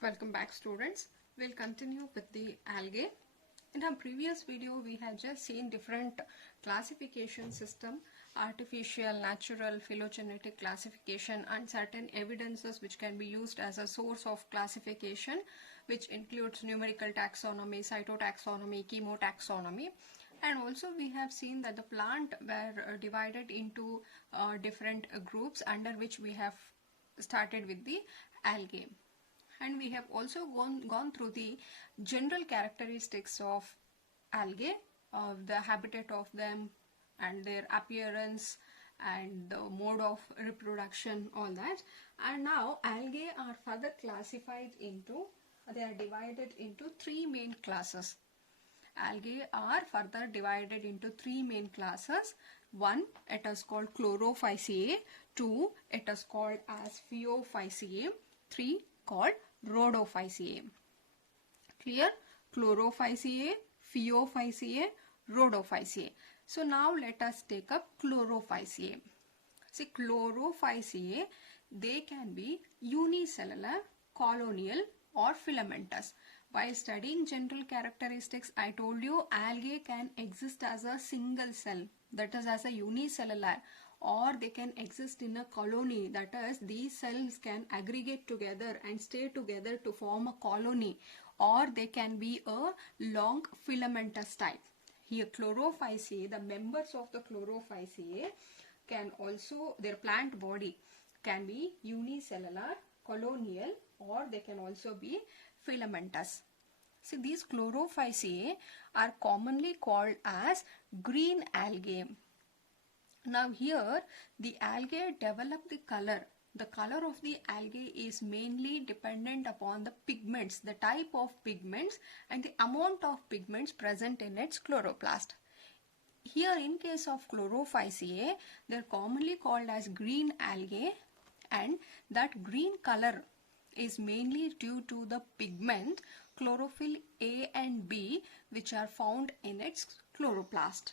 Welcome back, students. We'll continue with the algae. In our previous video, we had just seen different classification system, artificial, natural, phylogenetic classification, and certain evidences which can be used as a source of classification, which includes numerical taxonomy, cytotaxonomy, chemotaxonomy. And also we have seen that the plant were divided into different groups, under which we have started with the algae. And we have also gone through the general characteristics of algae, the habitat of them and their appearance and the mode of reproduction, all that. And now algae are further classified into, they are divided into three main classes. Algae are further divided into three main classes. One, it is called Chlorophyceae. Two, it is called as Phaeophyceae. Three, called Rhodophyceae. Clear? Chlorophyceae, Phaeophyceae, Rhodophyceae. So now let us take up Chlorophyceae. See, Chlorophyceae, they can be unicellular, colonial, or filamentous. While studying general characteristics, I told you algae can exist as a single cell, that is as a unicellular, or they can exist in a colony, that is these cells can aggregate together and stay together to form a colony, or they can be a long filamentous type. Here Chlorophyceae, the members of the Chlorophyceae can also, their plant body can be unicellular, colonial, or they can also be filamentous. See, these Chlorophyceae are commonly called as green algae. Now here the algae develop the color. The color of the algae is mainly dependent upon the pigments, the type of pigments and the amount of pigments present in its chloroplast. Here in case of Chlorophyceae, they are commonly called as green algae, and that green color is mainly due to the pigment chlorophyll A and B, which are found in its chloroplast.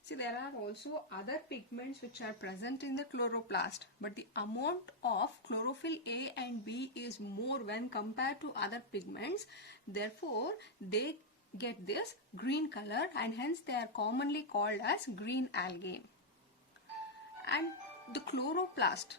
See, there are also other pigments which are present in the chloroplast, but the amount of chlorophyll A and B is more when compared to other pigments. Therefore, they get this green color, and hence they are commonly called as green algae. And the chloroplast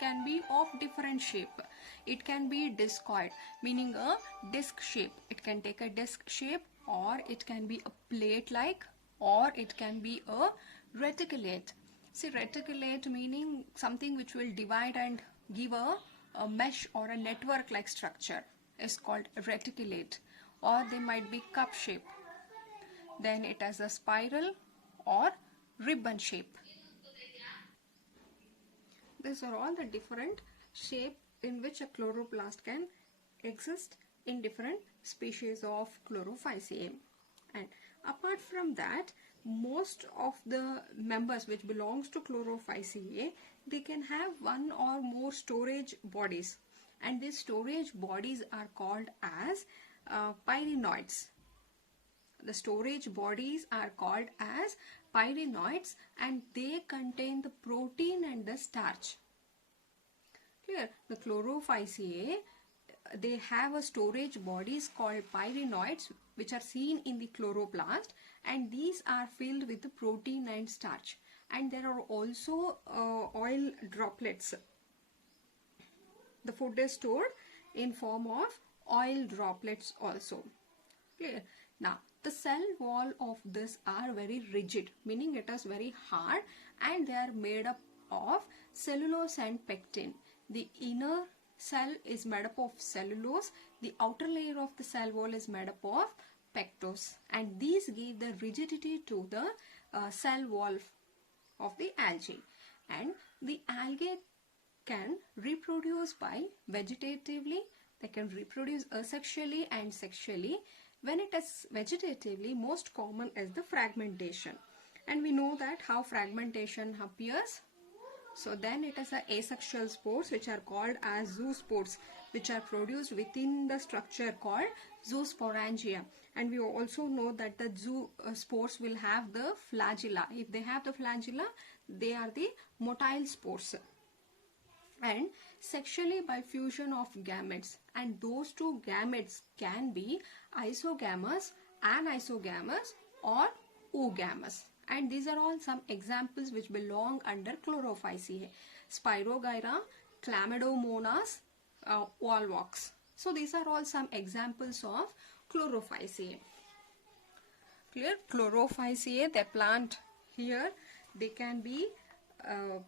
can be of different shape. It can be discoid, meaning a disc shape. It can take a disc shape, or it can be a plate-like, or it can be a reticulate. See, reticulate meaning something which will divide and give a mesh or a network like structure is called reticulate, or they might be cup shape. Then it has a spiral or ribbon shape. These are all the different shape in which a chloroplast can exist in different species of Chlorophyceae. And apart from that, most of the members which belongs to Chlorophyceae, they can have one or more storage bodies, and these storage bodies are called as pyrenoids. The storage bodies are called as pyrenoids, and they contain the protein and the starch. Clear? The Chlorophyceae, they have a storage bodies called pyrenoids, which are seen in the chloroplast, and these are filled with the protein and starch. And there are also oil droplets. The food is stored in form of oil droplets also. Clear? Now, the cell wall of this are very rigid, meaning it is very hard, and they are made up of cellulose and pectin. The inner cell is made up of cellulose, the outer layer of the cell wall is made up of pectose, and these give the rigidity to the cell wall of the algae. And the algae can reproduce by vegetatively, they can reproduce asexually and sexually. When it is vegetatively, most common is the fragmentation, and we know that how fragmentation appears. So then it is the asexual spores, which are called as zoospores, which are produced within the structure called zoosporangia. And we also know that the spores will have the flagella. If they have the flagella, they are the motile spores. and sexually by fusion of gametes, and those two gametes can be isogamous, anisogamous or oogamous. And these are all some examples which belong under Chlorophyceae: Spirogyra, Chlamydomonas, Volvox. So these are all some examples of Chlorophyceae. Clear? Chlorophyceae, they plant here, they can be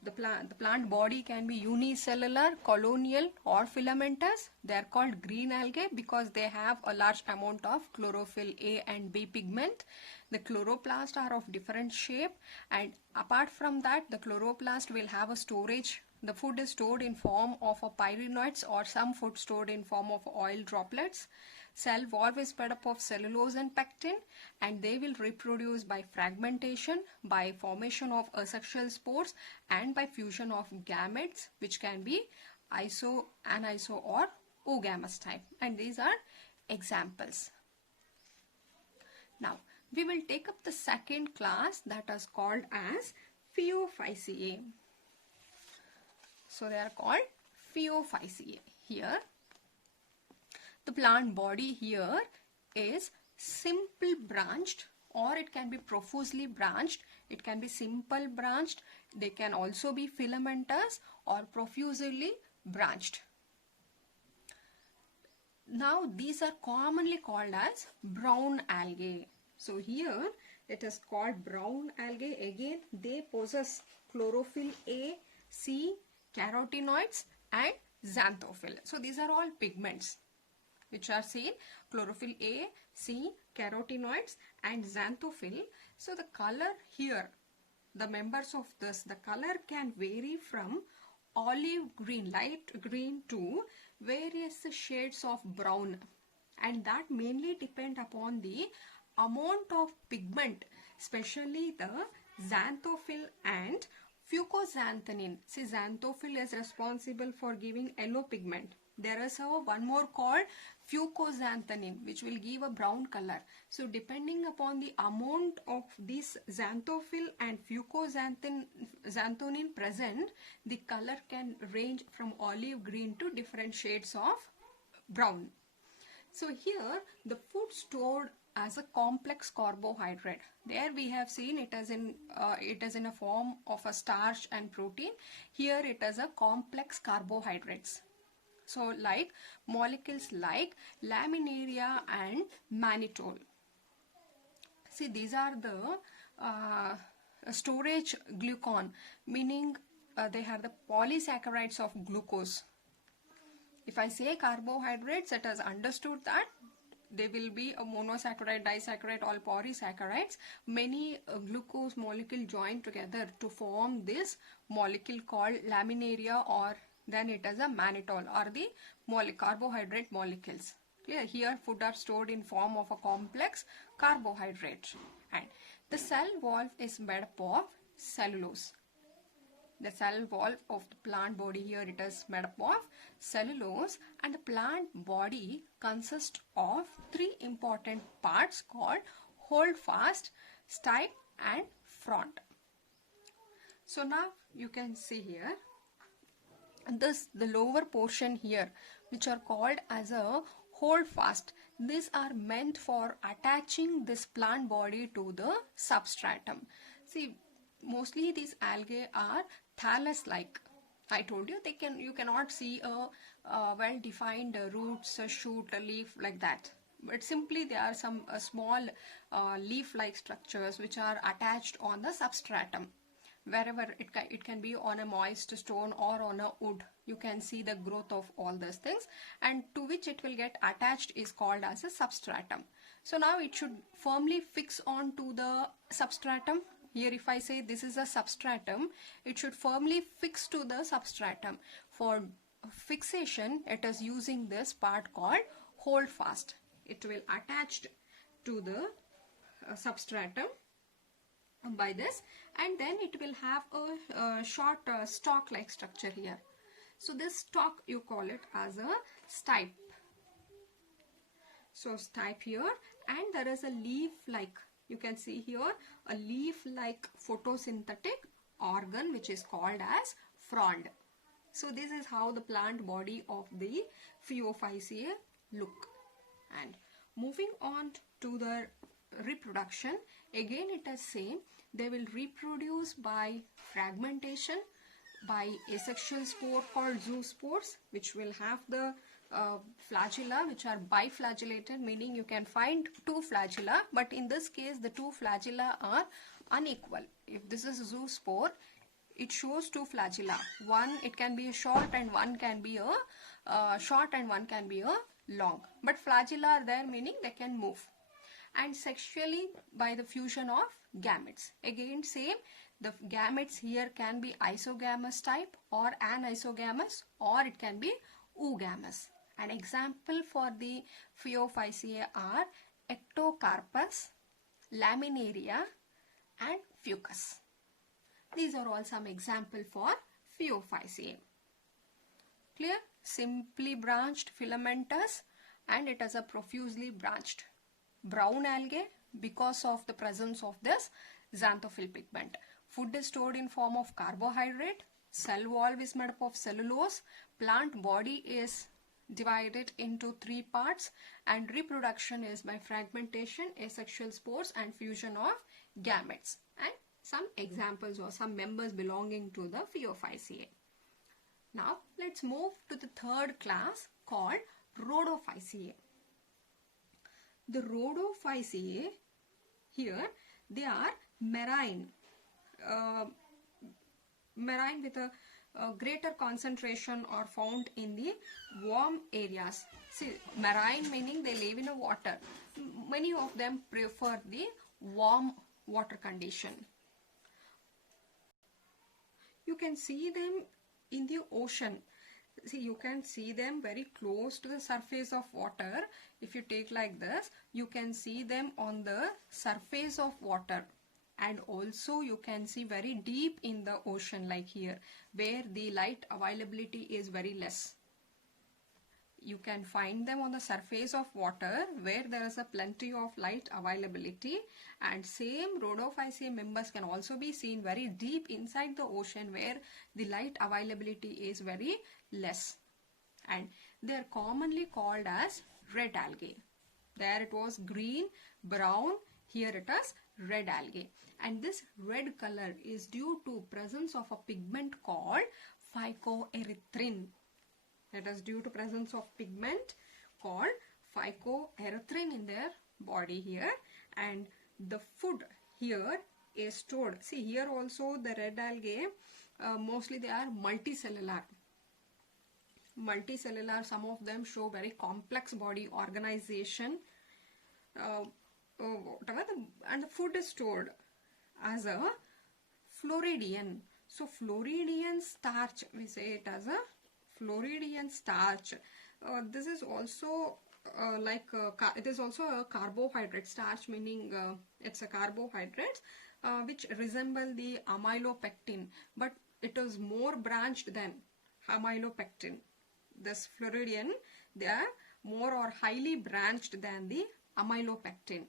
the plant body can be unicellular, colonial or filamentous. They are called green algae because they have a large amount of chlorophyll A and B pigment. The chloroplast are of different shape, and apart from that, the chloroplast will have a storage. The food is stored in form of a pyrenoids, or some food stored in form of oil droplets. Cell wall is made up of cellulose and pectin, and they will reproduce by fragmentation, by formation of asexual spores, and by fusion of gametes, which can be iso, aniso or oogamous type. And these are examples. Now we will take up the second class, that is called as Phaeophyceae. So they are called Phaeophyceae. Here the plant body here is simple branched, or it can be profusely branched. It can be simple branched. They can also be filamentous or profusely branched. Now these are commonly called as brown algae. So here it is called brown algae. Again, they possess chlorophyll A, C, carotenoids and xanthophyll. So these are all pigments which are seen: chlorophyll A, C, carotenoids and xanthophyll. So the color here, the members of this, the color can vary from olive green, light green to various shades of brown, and that mainly depend upon the amount of pigment, especially the xanthophyll and fucoxanthin. See, xanthophyll is responsible for giving yellow pigment. There is one more called fucoxanthin, which will give a brown color. So depending upon the amount of this xanthophyll and fucoxanthin present, the color can range from olive green to different shades of brown. So here the food stored as a complex carbohydrate. There we have seen it is in a form of a starch and protein. Here it is a complex carbohydrates. So like molecules like laminaria and mannitol. See, these are the storage glucon, meaning they have the polysaccharides of glucose. If I say carbohydrates, it is understood that they will be a monosaccharide, disaccharide, all polysaccharides. Many glucose molecule join together to form this molecule called laminaria, or then it is a mannitol, or the carbohydrate molecules. Clear? Here food are stored in form of a complex carbohydrate, and the cell wall is made up of cellulose. The cell wall of the plant body, here it is made up of cellulose, and the plant body consists of three important parts called holdfast, stipe and frond. So now you can see here the lower portion here, which are called as a holdfast. These are meant for attaching this plant body to the substratum. See, mostly these algae are thallus-like. I told you you cannot see a well-defined roots, a shoot, a leaf like that. But simply there are some small leaf-like structures which are attached on the substratum. Wherever it can be on a moist stone or on a wood, you can see the growth of all these things, and to which it will get attached is called as a substratum. So now it should firmly fix on to the substratum. Here if I say this is a substratum, it should firmly fix to the substratum. For fixation, it is using this part called holdfast. It will attach to the substratum by this, and then it will have a short stalk like structure here. So this stalk, you call it as a stipe. So stipe here, and there is a leaf like, you can see here a leaf like photosynthetic organ which is called as frond. So this is how the plant body of the Phaeophyceae look. And moving on to the reproduction, again it is same. They will reproduce by fragmentation, by asexual spore called zoospores, which will have the flagella which are biflagellated, meaning you can find two flagella, but in this case the two flagella are unequal. If this is a zoospore, it shows two flagella. One, it can be a short and one can be a short and one can be a long. But flagella are there, meaning they can move. And sexually by the fusion of gametes. Again same, the gametes here can be isogamous type or anisogamous, or it can be oogamous. An example for the Phaeophyceae are Ectocarpus, Laminaria and Fucus. These are all some example for Phaeophyceae. Clear? Simply branched filamentous, and it has a profusely branched brown algae because of the presence of this xanthophyll pigment. Food is stored in form of carbohydrate. Cell wall is made up of cellulose. Plant body is divided into three parts, and reproduction is by fragmentation, asexual spores and fusion of gametes. And some examples or some members belonging to the Phaeophyceae. Now let's move to the third class called Rhodophyceae. The Rhodophyceae, here they are marine, marine with a greater concentration are found in the warm areas. See, marine meaning they live in the water. Many of them prefer the warm water condition. You can see them in the ocean. See, you can see them very close to the surface of water. If you take like this, you can see them on the surface of water. And also you can see very deep in the ocean, like here, where the light availability is very less. You can find them on the surface of water where there is a plenty of light availability, and same Rhodophyceae members can also be seen very deep inside the ocean where the light availability is very less, and they are commonly called as red algae. There it was green, brown, here it is red algae, and this red color is due to presence of a pigment called phycoerythrin. That is due to presence of pigment called phycoerythrin in their body here, and the food here is stored. See, here also the red algae, mostly they are multicellular. Multicellular, some of them show very complex body organization, whatever, and the food is stored as a Floridian. So Floridian starch, we say it as a Floridian starch. This is also it is also a carbohydrate. Starch meaning it's a carbohydrate which resemble the amylopectin, but it is more branched than amylopectin. This Floridian, they are more or highly branched than the amylopectin.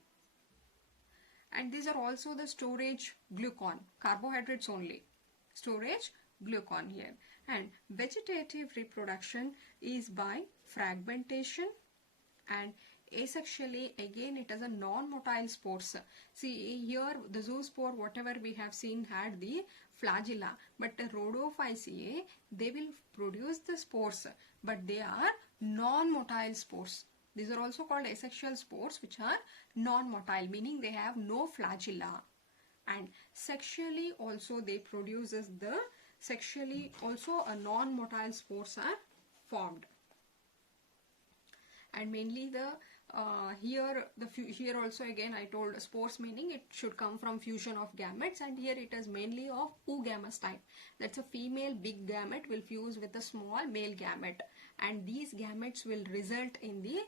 And these are also the storage glucon, carbohydrates only, storage glucon here. And vegetative reproduction is by fragmentation, and asexually again it is a non-motile spores. See here the zoospore, whatever we have seen, had the flagella, but the Rhodophyceae, they will produce the spores, but they are non-motile spores. These are also called asexual spores, which are non-motile, meaning they have no flagella. And sexually also they produces the sexually also a non-motile spores are formed. And mainly the here also again I told spores meaning it should come from fusion of gametes, and here it is mainly of oogamous type. That's a female big gamete will fuse with a small male gamete, and these gametes will result in the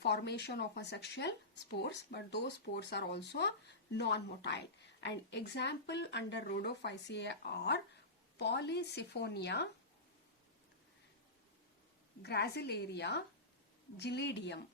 formation of a sexual spores, but those spores are also non-motile. And example under Rhodophyceae are Polysiphonia, Gracilaria, Gelidium.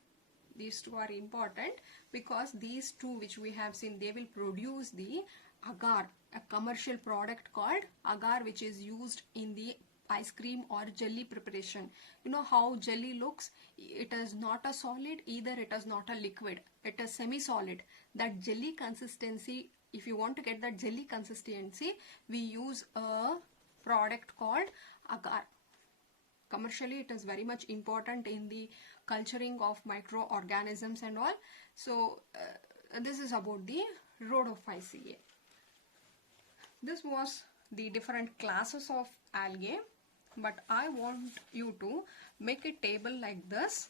These two are important because these two which we have seen, they will produce the agar, a commercial product called agar, which is used in the ice cream or jelly preparation. You know how jelly looks? It is not a solid, either it is not a liquid. It is semi-solid. That jelly consistency, if you want to get that jelly consistency, we use a product called agar. Commercially, it is very much important in the culturing of microorganisms and all. So this is about the Rhodophyceae. This was the different classes of algae, but I want you to make a table like this.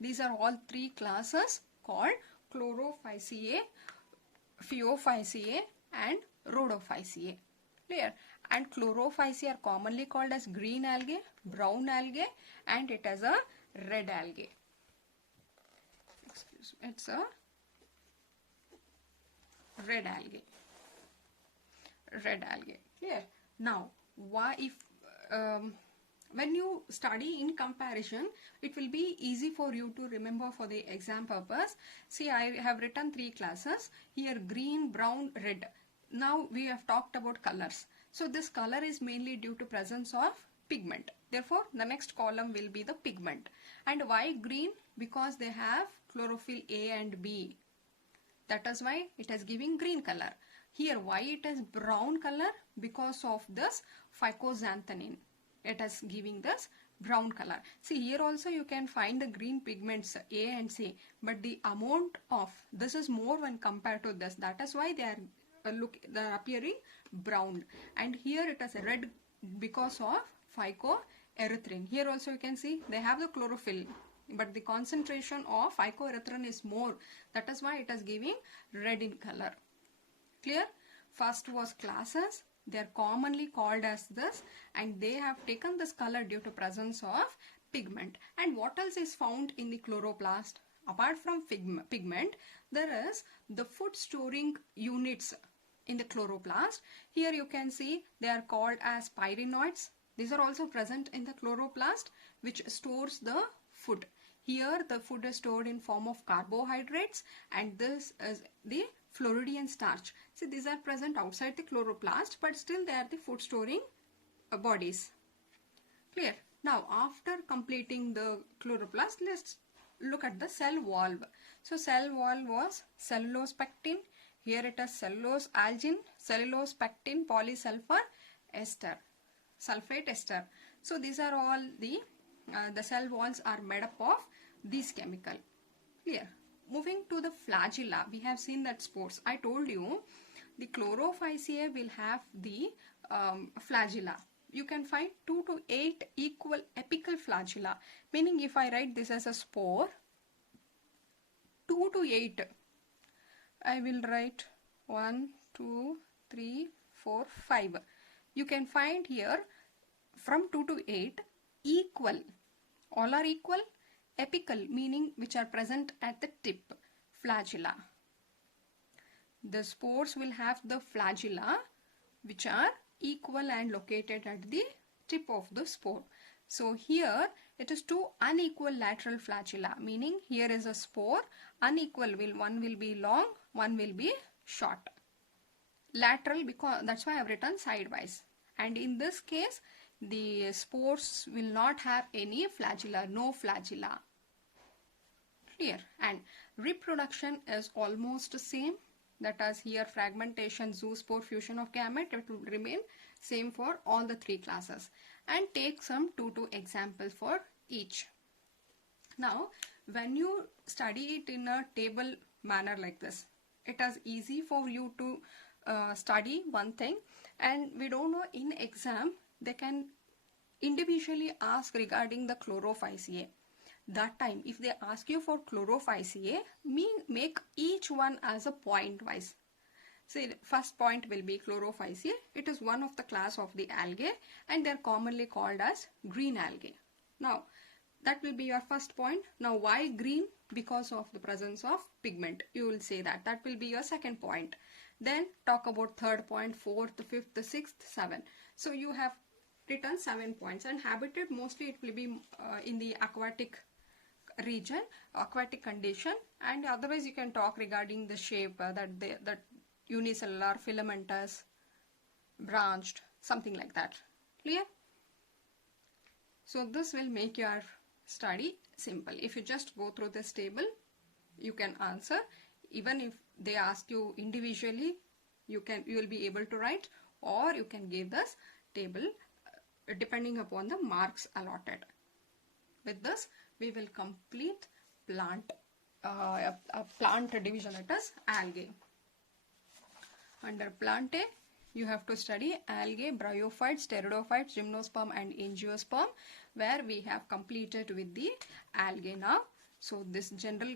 These are all three classes called Chlorophyceae, Phaeophyceae and Rhodophyceae. Clear? And Chlorophyceae are commonly called as green algae, brown algae, and it is a red algae. Excuse me, it's a red algae. Clear? Now, why if when you study in comparison, it will be easy for you to remember for the exam purpose. See, I have written three classes here: green, brown, red. Now we have talked about colors. So this color is mainly due to presence of pigment. Therefore, the next column will be the pigment. And why green? Because they have chlorophyll A and B. That is why it is giving green color. Here, why it is brown color? Because of this phycoxanthin. It is giving this brown color. See, here also you can find the green pigments A and C, but the amount of this is more when compared to this. That is why they are appearing brown. And here it is red because of phycoerythrin. Here also you can see they have the chlorophyll, but the concentration of phycoerythrin is more. That is why it is giving red in color. Clear? First was classes. They are commonly called as this, and they have taken this color due to presence of pigment. And what else is found in the chloroplast? Apart from pigment, there is the food storing units in the chloroplast. Here you can see they are called as pyrenoids. These are also present in the chloroplast, which stores the food. Here the food is stored in form of carbohydrates, and this is the Floridian starch. See, these are present outside the chloroplast, but still they are the food storing bodies. Clear? Now, after completing the chloroplast, let's look at the cell wall. So, cell wall was cellulose pectin. Here it is cellulose algin, cellulose pectin, polysulfur ester, sulfate ester. So, these are all the cell walls are made up of these chemical. Clear? Moving to the flagella, we have seen that spores. I told you the Chlorophyceae will have the flagella. You can find 2 to 8 equal apical flagella. Meaning if I write this as a spore, 2 to 8, I will write 1, 2, 3, 4, 5. You can find here from 2 to 8 equal. All are equal. Apical meaning which are present at the tip, flagella. The spores will have the flagella which are equal and located at the tip of the spore. So here it is two unequal lateral flagella, meaning here is a spore, unequal, one will be long, one will be short. Lateral because that's why I have written sidewise. And in this case the spores will not have any flagella, no flagella. Clear? And reproduction is almost the same. That is here fragmentation, zoospore, fusion of gamete. It will remain same for all the three classes. And take some 2 examples for each. Now, when you study it in a table manner like this, it is easy for you to study one thing, and we don't know in exam they can individually ask regarding the Chlorophyceae. That time if they ask you for Chlorophyceae, make each one as a point wise. See, first point will be Chlorophyceae. It is one of the class of the algae and they are commonly called as green algae. Now that will be your first point. Now why green? Because of the presence of pigment. You will say that. That will be your second point. Then talk about third point, fourth, fifth, sixth, seventh. So you have written 7 points. And habitat, mostly it will be in the aquatic region, aquatic condition, and otherwise you can talk regarding the shape, that unicellular, filamentous, branched, something like that. Clear? So this will make your study simple. If you just go through this table, you can answer. Even if they ask you individually, you will be able to write, or you can give this table depending upon the marks allotted. With this, we will complete plant plant division, it is algae. Under plant A, you have to study algae, bryophytes, pteridophytes, gymnosperm and angiosperm, where we have completed with the algae now. So this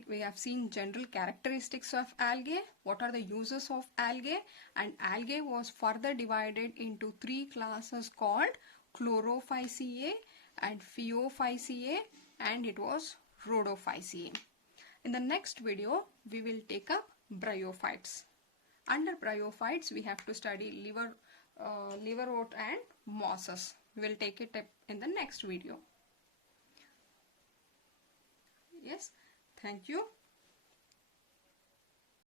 we have seen general characteristics of algae, what are the uses of algae, and algae was further divided into 3 classes called Chlorophyceae and Phaeophyceae, and it was Rhodophyceae. In the next video, we will take up bryophytes. Under bryophytes, we have to study liverwort and mosses. We will take it up in the next video. Yes, thank you.